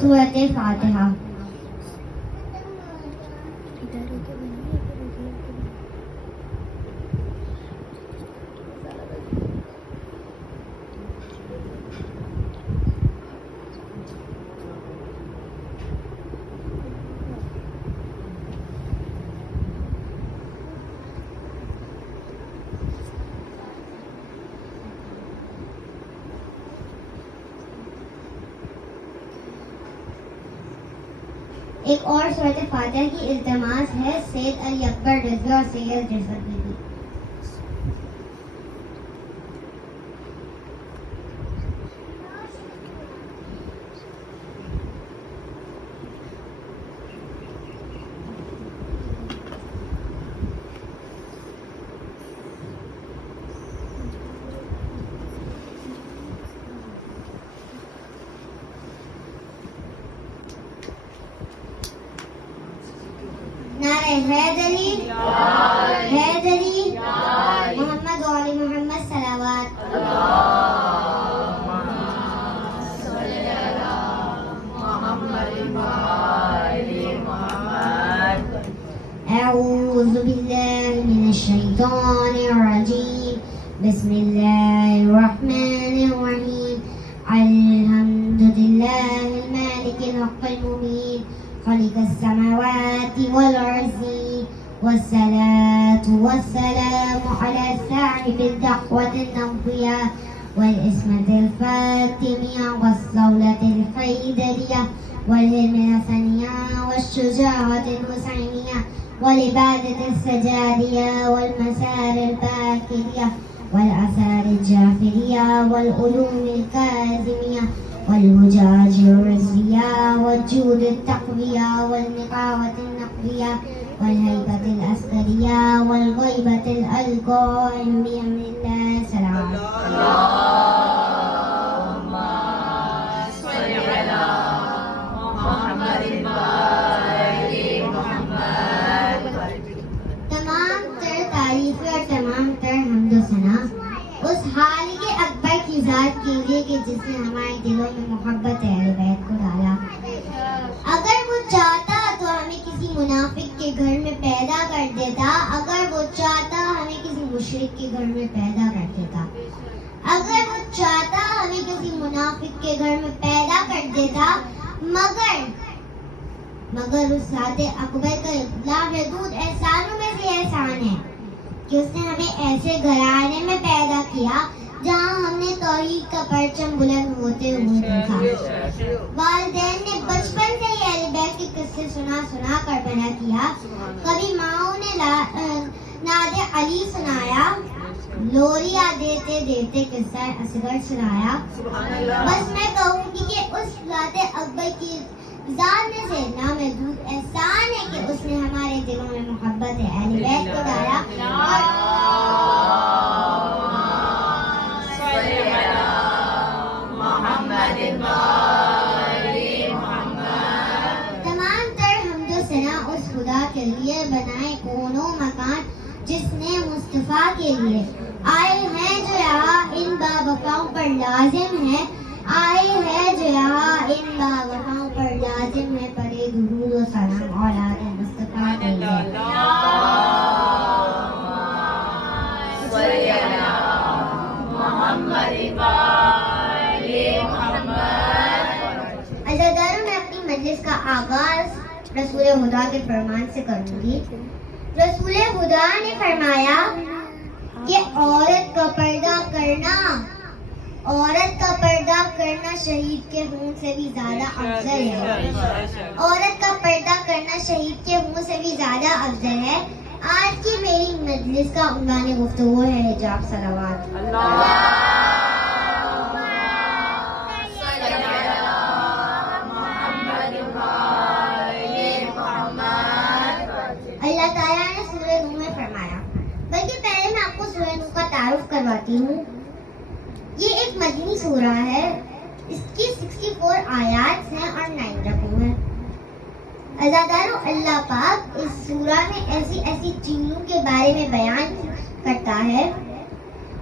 سورۃ فاتحہ۔ ایک اور سورۃ فاتحہ کی التماس ہے سید علی اکبر رضوی اور سید رضوی بی بی۔ نعرہ حیدری، حیدری، محمد و علی محمد صلوات۔ اعوذ باللہ من الشیطان الرجیم، بسم اللہ الرحمن الرحیم، الحمد للہ المالک الحق المبین، خالق السماوات والأرض، والصلاة والسلام على صاحب الدعوة النبوية والإسمة الفاتمية والصولة الحيدرية والعلم الحسنية والشجاعة الحسينية والعبادة السجادية والمسار الباكرية والآثار الجعفرية والعلوم الكاظمية والهجاج الرزية والجود التقوية والنقاوة النقوية والهيبة الأسكرية والغيبة القائم بأمر الله سلام. اللهم صل على محمد وآل محمد. تمام تر تعریفیں اور تمام تر حمد و ثنا اس خالق اکبر کی ذات کے لیے کہ جس نے ہمارے دلوں میں محبت اہل بیت کو ڈالا۔ اگر وہ چاہتا تو ہمیں کسی منافق کے گھر میں پیدا کر دیتا، اگر وہ چاہتا ہمیں کسی مشرک کے گھر میں پیدا کر دیتا، اگر وہ چاہتا ہمیں کسی منافق کے گھر میں پیدا کر دیتا، مگر اس ذات اکبر کا لامحدود احسانوں میں سے احسان ہے کہ اس نے ہمیں ایسے گھرانے میں پیدا کیا جہاں ہم نے توحید کا پرچم بلند ہوتے ہوئے دیکھا۔ والدین نے بچپن سے ہی اہل بیت کے قصے سنا کر بڑا کیا۔ کبھی ماؤں نے ناد علی سنایا، لوریاں دیتے دیتے قصہ اصغر سنایا۔ بس میں کہوں گی کہ اس ذات اکبر کی ذات میں سے نامحدود احسان ہے کہ اس نے ہمارے دلوں میں محبت اہل بیت کو ڈالا تمام تر حمد و ثنا اس خدا کے لیے بنائے کون و مکان جس نے مصطفیٰ کے لیے آئے ہیں جو یہاں ان باوفاؤں پر لازم ہے، آئے ہیں جو یہاں ان باوفاؤں پر لازم ہے، پڑے درود و سلام اولاد مصطفیٰ کے لیے۔ عزاداروں، میں اپنی مجلس کا آغاز رسول خدا کے فرمان سے کروں گی۔ رسول خدا نے فرمایا کہ عورت کا پردہ کرنا شہید کے خون سے بھی زیادہ افضل ہے۔ عورت کا پردہ کرنا شہید کے خون سے بھی زیادہ افضل ہے۔ آج کی میری مجلس کا عنوان گفتگو ہے حجاب صلوات۔ اللہ تعالیٰ نے سورہ نور میں فرمایا، بلکہ پہلے میں آپ کو سورہ نور کا تعارف کرواتی ہوں۔ یہ ایک مدنی سورہ ہے، اس کی 64 آیات ہیں اور 9 رکوع ہیں۔ عزاداروں، اللہ پاک اس سورہ میں ایسی چیزوں کے بارے میں بیان کرتا ہے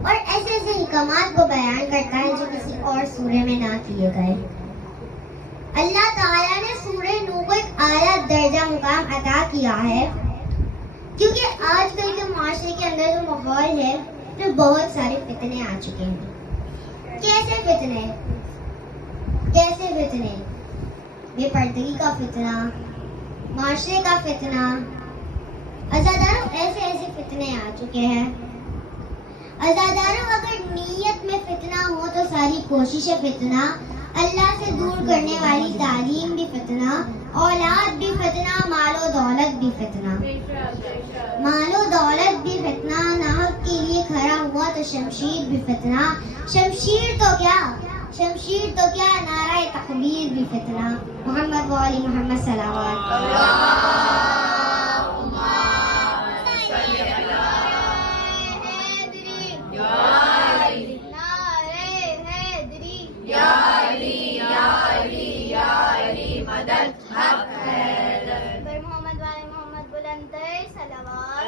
اور ایسے حکمات کو بیان کرتا ہے جو کسی اور سورے میں نہ کیے گئے۔ اللہ تعالیٰ نے سورہ نور کو ایک اعلیٰ درجہ مقام عطا کیا ہے، کیونکہ آج کل کے معاشرے کے اندر جو ماحول ہے تو بہت سارے فتنے آ چکے ہیں۔ کیسے فتنے؟ بے پردگی کا فتنہ، معاشرے کا فتنہ، عزاداروں ایسے فتنے آ چکے ہیں۔ عزاداروں اگر نیت میں فتنہ ہو تو ساری کوشش فتنہ، اللہ سے دور کرنے والی تعلیم بھی فتنہ، اولاد بھی فتنہ، مال و دولت بھی فتنہ، ناحق کے لیے کھڑا ہوا تو شمشیر بھی فتنہ، شمشیر تو کیا نعرہ تکبیر بھی فتنہ۔ محمد و علی محمد صلوات۔ محمد والے محمد بلند صلوات۔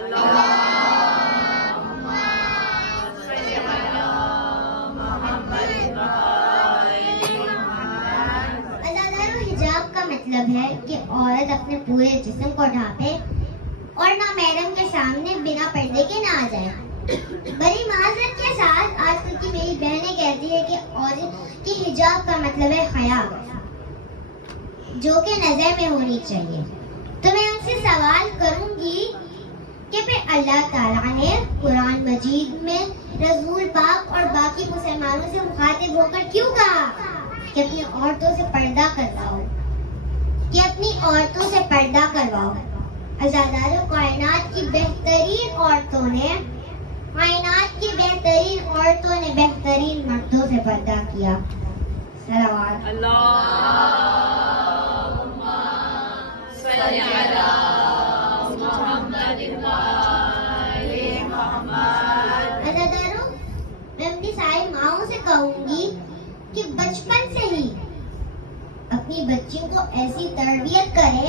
عزاداروں، حجاب کا مطلب ہے کہ عورت اپنے پورے جسم کو ڈھانپے اور نہ میڈم کے سامنے بنا پردے کے نہ آ جائے۔ بڑی معذرت کے ساتھ آج کل کی میری بہنیں کہتی ہے کہ عورت کی حجاب کا مطلب ہے حیا، جو کہ نظر میں ہونی چاہیے۔ تو میں ان سے سوال کروں گی کہ پھر اللہ تعالیٰ نے قرآن مجید میں رسول پاک اور باقی مسلمانوں سے مخاطب ہو کر کیوں کہا کہ اپنی عورتوں سے پردہ کرواؤ؟ عزاداروں، کائنات کی بہترین عورتوں نے بہترین مردوں سے پردہ کیا۔ صلوات۔ عزاداروں، میں اپنی ساری ماؤں سے کہوں گی کہ بچپن سے ہی اپنی بچیوں کو ایسی تربیت کرے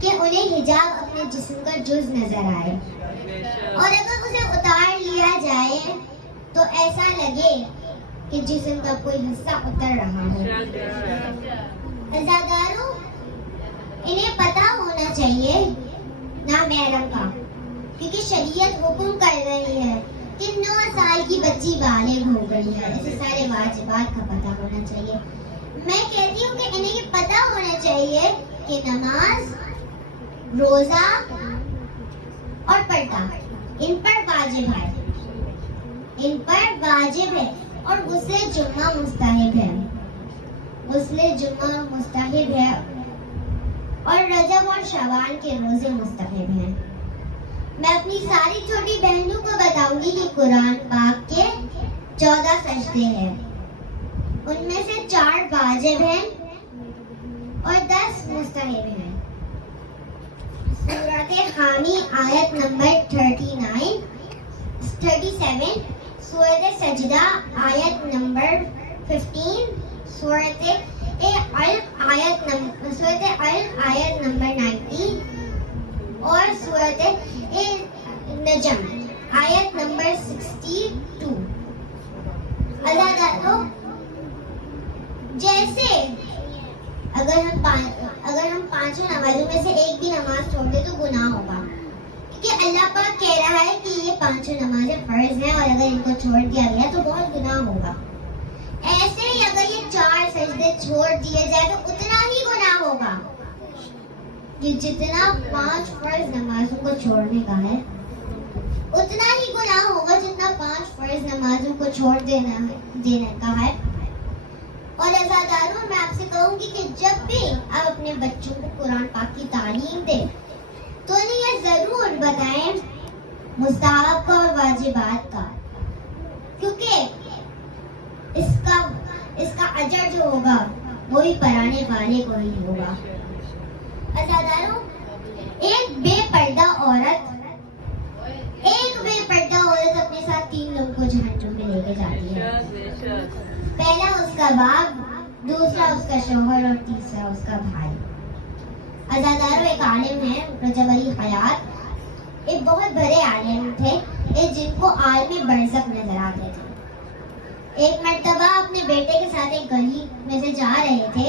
کہ انہیں حجاب اپنے جسم کا جز نظر آئے، اور اگر اسے اتار لیا جائے تو ایسا لگے کہ جسم کا کوئی حصہ اتر رہا ہو۔ عزاداروں، انہیں پتا ہونا چاہیے نہ میڈم کا، کیونکہ شریعت حکم کر رہی ہے کہ 9 سال کی بچی بالغ ہو گئی ہے، اسے سارے واجبات کا پتا ہونا چاہیے۔ میں کہتی ہوں کہ انہیں یہ پتا ہونا چاہیے کہ نماز، روزہ اور پردہ ان پر واجب ہے اور غسل جمعہ مستحب ہے اور رجب اور شعبان کے روزے مستحب ہیں۔ میں اپنی ساری چھوٹی بہنوں کو بتاؤں گی کہ قرآن پاک کے 14 سجدے ہیں، ان میں سے 4 واجب ہیں اور 10 مستحب ہیں۔ سورۃ حامی آیت نمبر 37، سورۃ سجدہ آیت نمبر 15، سورۃ علق آیت نمبر 90 اور سورۃ نجم آیت نمبر 62۔ عزاداروں، جیسے اگر ہم 5 نمازوں میں سے ایک بھی نماز چھوڑ دیں تو گناہ ہوگا، کیونکہ اللہ پاک کہہ رہا ہے کہ یہ 5 نمازیں فرض ہیں اور اگر ان کو چھوڑ دیا گیا تو بہت گناہ ہوگا۔ ایسے ہی اگر یہ 4 سجدے چھوڑ دیے جائے تو اتنا ہی گناہ ہوگا کہ جتنا 5 فرض نمازوں کو چھوڑنے کا ہے، اتنا ہی گناہ ہوگا جتنا 5 فرض نمازوں کو چھوڑ دینے کا ہے۔ اور عزاداروں، میں آپ سے کہوں گی کہ جب بھی آپ اپنے بچوں کو قرآن پاک کی تعلیم دیں تو انہیں یہ ضرور بتائیں مستحب کا اور واجبات کا، کیونکہ اس کا اجر جو ہوگا وہ بھی پڑھانے والے کو ہی ہوگا۔ عزاداروں، ایک بے پردہ عورت اپنے ساتھ 3 لوگوں کو جہنم میں لے کے جاتی ہے۔ پہلا اس کا باپ، دوسرا اس کا شوہر اور تیسرا اس کا بھائی۔ عزاداروں، ایک عالم ہے رجب علی حیات، ایک بہت بڑے عالم تھے جن کو عالم برزخ نظر آتے تھے۔ ایک مرتبہ اپنے بیٹے کے ساتھ ایک گلی میں سے جا رہے تھے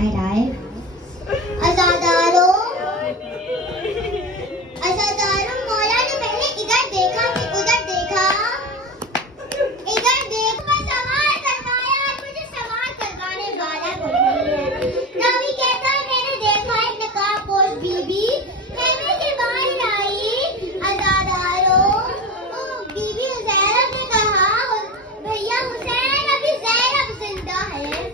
باہر آئے. عزاداروں مولا نے پہلے ادھر دیکھا پھر ادھر دیکھا. ادھر دیکھ میں سوال کروایا اور مجھے سوال کروانے والا کوئی نہیں ہے. راوی کہتا ہے میں نے دیکھا ایک نقاب پوش بی بی خیمے سے باہر آئی. عزاداروں بی بی زینب نے کہا بھیا حسین ابھی زینب زندہ ہے.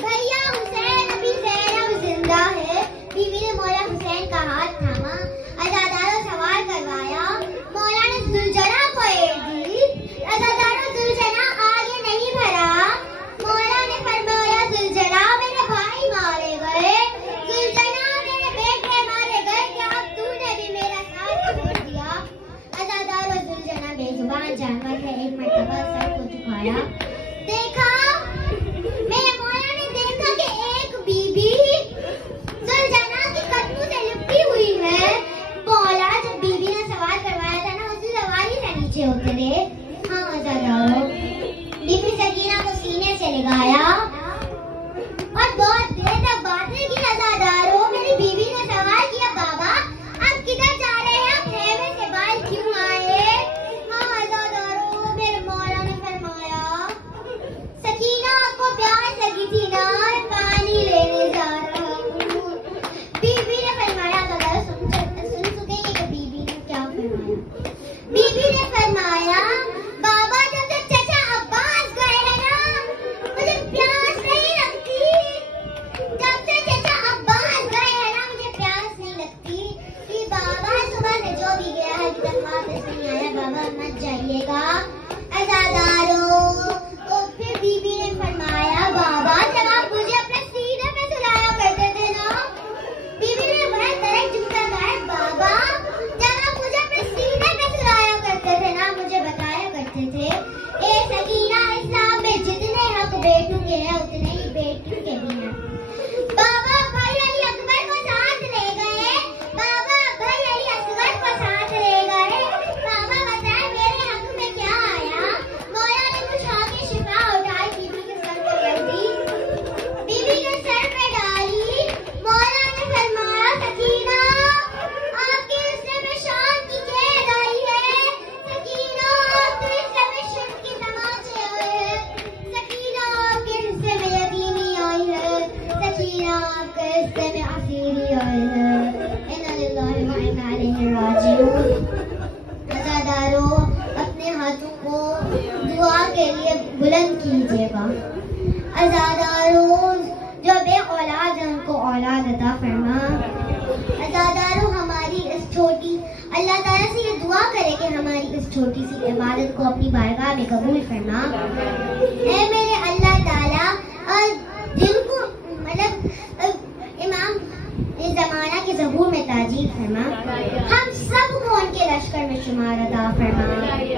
بھیا حسین ابھی زینب زندہ ہے. بیوی نے مولا حسین کا ہاتھ تھاما. عزاداروں سوال کروایا. مولا نے ذوالجنا کو ایڑ دی. عزاداروں ذوالجنا آگے نہیں بھرا. مولا نے فرمایا ذوالجنا میرے بھائی مارے گئے. ذوالجنا میرے بیٹے مارے گئے. کیا اب تو نے بھی میرا ساتھ چھوڑ دیا؟ عزاداروں ذوالجنا بے زبان جانور ہے. ایک مرتبہ سر کو جھکایا. دیکھا میرے مولا نے دیکھا کہ ایک بی بی ذوالجنا کے قدموں سے لپٹی ہوئی ہے. مولا جب بی بی نے سوال کروایا تھا نا اسی سوال ہی سے نیچے اترے. ہاں عزاداروں بی بی سکینہ کو سینے سے لگایا اور بہت دیر تک باتیں کی. عزاداروں میری بیوی نے سوال کیا بابا آپ کدھر جا رہے ہیں؟ آپ خیمے سے باہر کیوں آئے؟ ہاں عزاداروں میرے مولا نے فرمایا سکینہ آپ کو پیاس لگی تھی نا میں پانی لینے جا رہا ہوں. بیوی نے فرمایا عزاداروں سن سکیں گے کہ بیوی نے کیا فرمایا. بیوی نے فرمایا بابا جب سے چچا عباس گئے ہیں نا مجھے پیاس نہیں لگتی. جب سے چچا عباس گئے ہیں نا مجھے پیاس نہیں لگتی. کہ بابا صبح سے جو بھی گیا ہے ابھی تک واپس نہیں آیا. بابا مت جائیے گا. عزاداروں پھر بیوی نے فرمایا بابا جب آپ مجھے اپنے سینے پہ سلایا کرتے تھے نا. بیوی نے بہت طرح جملہ کہا بابا جب آپ مجھے اپنے سینے پہ سلایا کرتے تھے نا مجھے بتایا کرتے تھے اے سکینہ اسلام میں جتنے حق بیٹوں کے ہیں اتنے ہی بیٹوں کے بھی ہیں. بابا بھائی علی اکبر کو ساتھ لے گئے. بابا بھائی علی اصغر کو ساتھ لے گئے. بابا بتائیں میرے حق میں کیا آیا؟ مولا نے کچھ آگے شفا اٹھائی بیوی کے سر پہ کر دی. بیوی کے سر پہ ڈالی. مولا نے فرمایا سکینہ آپ کے حصے میں شان کی قید آئی ہے. سکینہ آپ کے حصے میں شرک کے تماچے آئے ہیں. سکینہ آپ کے حصے میں یتیمی آئی ہے. سکینہ آپ کے حصے میں اسیری آئی ہے. انا للہ و انا الیہ راجعون. عزاداروں اپنے ہاتھوں کو دعا کے لیے بلند کیجیے گا. عزاداروں جو بے اولاد ہیں ان کو اولاد عطا فرما. عزاداروں ہماری اس چھوٹی اللہ تعالیٰ سے یہ دعا کرے کہ ہماری اس چھوٹی سی عبادت کو اپنی بارگاہ میں قبول فرما. اے میرے اللہ تعالیٰ جن کو مطلب امام زمانہ کے ظہور میں تاجیل فرما. ہم سب کو ان کے لشکر میں شمار عطا فرما.